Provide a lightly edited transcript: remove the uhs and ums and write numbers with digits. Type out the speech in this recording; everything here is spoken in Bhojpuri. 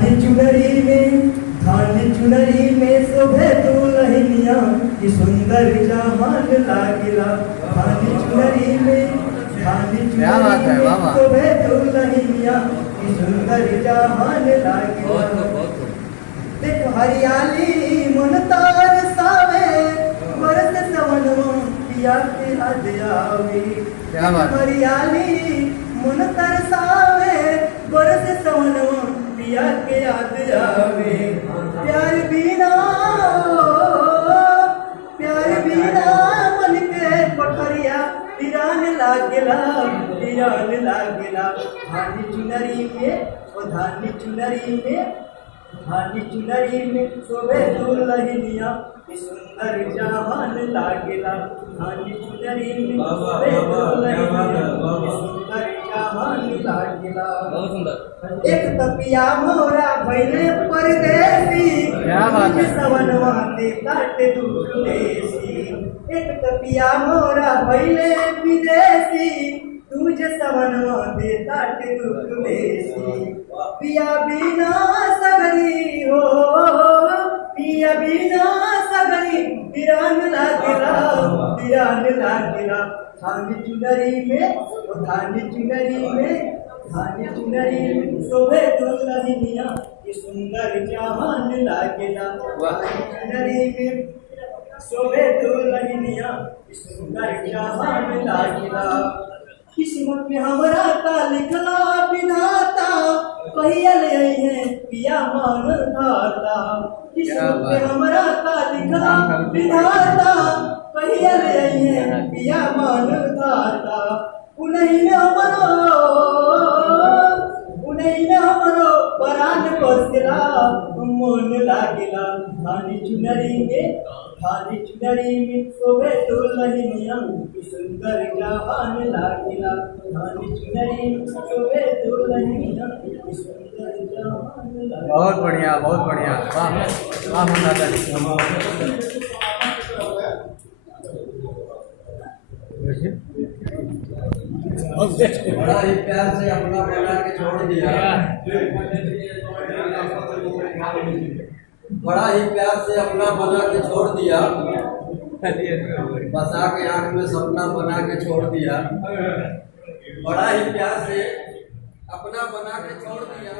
धानी चुनरी में शोभे दुल्हनिया कि सुंदर जहान लागिला। धानी चुनरी में शोभे दुल्हनिया कि सुंदर जहान लागिला। देख हरियाली मन तार सावे बरस सवनवा पिया के याद आवे। हरियाली मन तरसावे बरस सवनवा पिया के याद आवे। प्यार बिना मन के पठरिया वीरान लागेला। धानी चुनरी में शोभे दुल्हनिया कि सुंदर जहान लागेला। धानी चुनरी में शोभे दुल्हनिया कि सुंदर जहान लागेला। एक तपिया मोरा भइले परदेसी सवनवा ते काटे दुख देसी। एक तपिया मोरा भइले विदेशी तुझे सवनवा दे काटे दुख देसी। पिया बिना सगरी हो पिया बिना सगरी वीरान लागेला। धानी चुनरी में शोभे दुल्हनिया कि सुंदर जहान लागेला। धानी चुनरी में शोभे दुल्हनिया कि सुंदर जहान लागेला। किस्मत में हमरा का लिखला विधाता पहियल है पिया मान धाता। किस्मत में हमरा का लिखला विधाता पहियल है पिया मान धाता। उन्हीं हमरो परान बसला मन लागेला। धानी चुनरी में शोभे दुल्हनिया कि सुंदर जहान लागेला। धानी चुनरी में शोभे दुल्हनिया कि सुंदर जहान लागेला। बहुत बढ़िया वाह दादा जी। बड़ा ही प्यार से अपना बना के छोड़ दिया। बड़ा ही प्यार से अपना बना के छोड़ दिया। बसा के आंख में सपना बना के छोड़ दिया। बड़ा ही प्यार से अपना बना के छोड़ दिया।